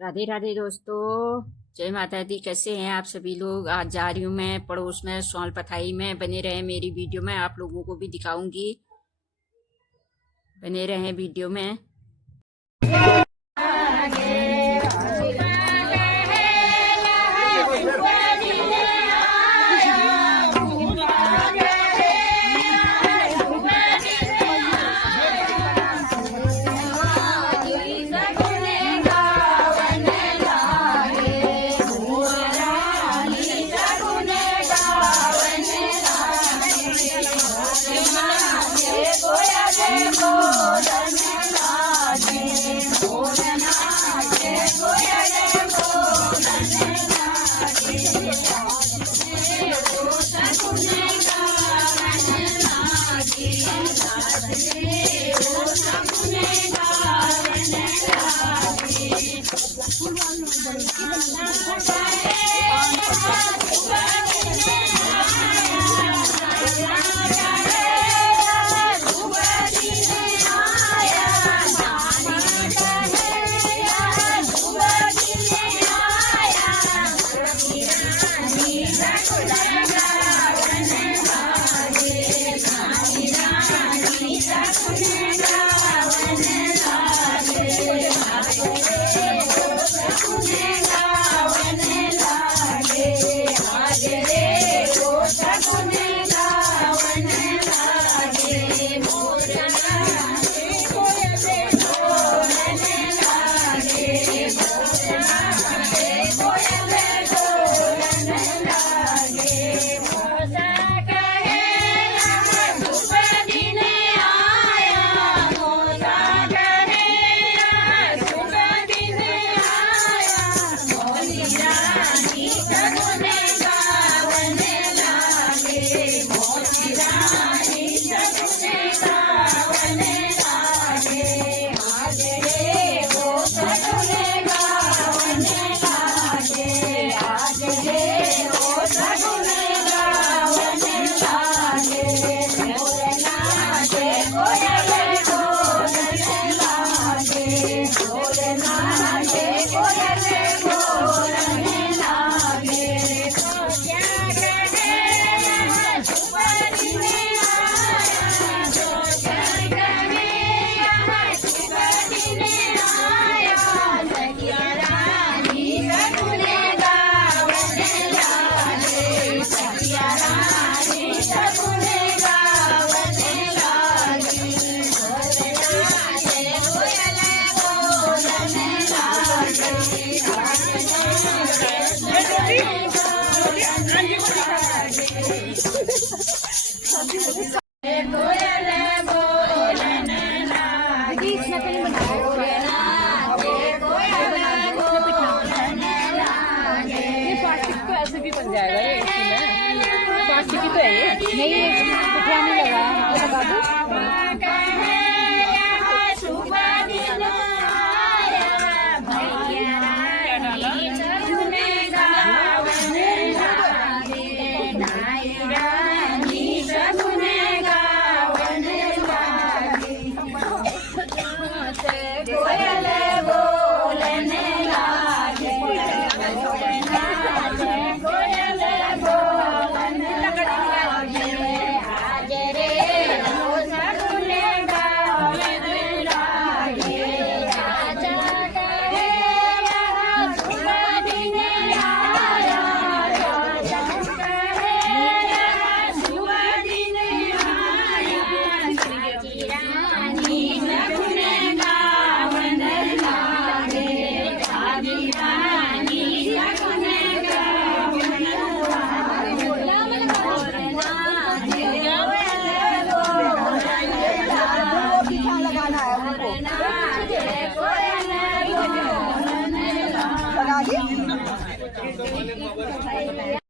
राधे राधे दोस्तों, जय माता दी। कैसे हैं आप सभी लोग। आज जा रही हूँ मैं पड़ोस में सौल पथाई में। बने रहे मेरी वीडियो में, आप लोगों को भी दिखाऊंगी। बने रहे वीडियो में। ऐसे भी बन जाएगा ये इसी में। प्लास्टिक की तो है ये, नहीं पुठिया नहीं लगा, ये लगा दो। लगा दी।